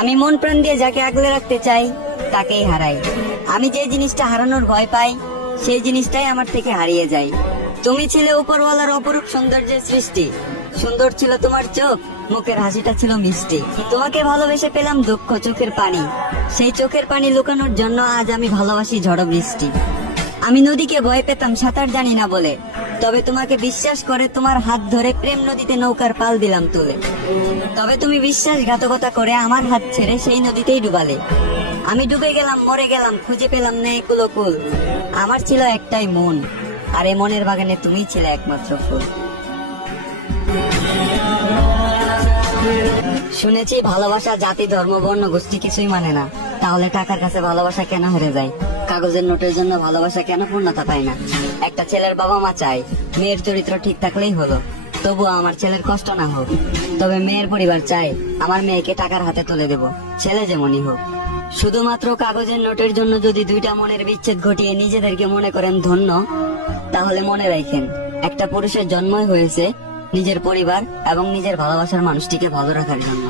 আমি মন প্রাণ দিয়ে যাকে আগলে রাখতে চাই তাকেই হারাই। আমি যে জিনিসটা হারানোর ভয় পাই সেই জিনিসটাই আমার থেকে হারিয়ে যায়। তুমি ছিলে উপরওয়ালার অপরূপ সৌন্দর্যের সৃষ্টি। সুন্দর ছিল তোমার চোখ, মুখের হাসিটা ছিল মিষ্টি। তোমাকে ভালোবেসে পেলাম দুঃখ চোখের পানি। সেই চোখের পানি লুকানোর জন্য আজ আমি ভালোবাসি ঝড় বৃষ্টি। আমি নদীকে ভয় পেতাম সাঁতার জানি না বলে, তবে তোমাকে বিশ্বাস করে তোমার হাত ধরে প্রেম নদীতে নৌকার পাল দিলাম তুলে। তবে তুমি বিশ্বাসঘাতকতা করে আমার হাত ছেড়ে সেই নদীতেই ডুবালে। আমি ডুবে গেলাম, মরে গেলাম, খুঁজে পেলাম না কুলকুল। আমার ছিল একটাই মন, আর এই মনের বাগানে তুমিই ছিলে একমাত্র ফুল। শুনেছি ভালোবাসা জাতি ধর্ম বর্ণ গোষ্ঠী কিছুই মানে না, তাহলে টাকার কাছে ভালোবাসা কেন হেরে যায়? কাগজের নোটের জন্য ভালোবাসা কেন পূর্ণতা পায় না? একটা ছেলের বাবা মা চায় মেয়ের চরিত্র ঠিক থাকলেই হলো, তবুও আমার ছেলের কষ্ট না হোক। তবে মেয়ের পরিবার চায় আমার মেয়েকে টাকার হাতে তুলে দেব, ছেলে যেমনই হোক। শুধুমাত্র কাগজের নোটের জন্য যদি দুইটা মনের বিচ্ছেদ ঘটিয়ে নিজেদেরকে মনে করেন ধন্য, তাহলে মনে রাখেন একটা পুরুষের জন্মই হয়েছে নিজের পরিবার এবং নিজের ভালোবাসার মানুষটিকে ভালো রাখার জন্য।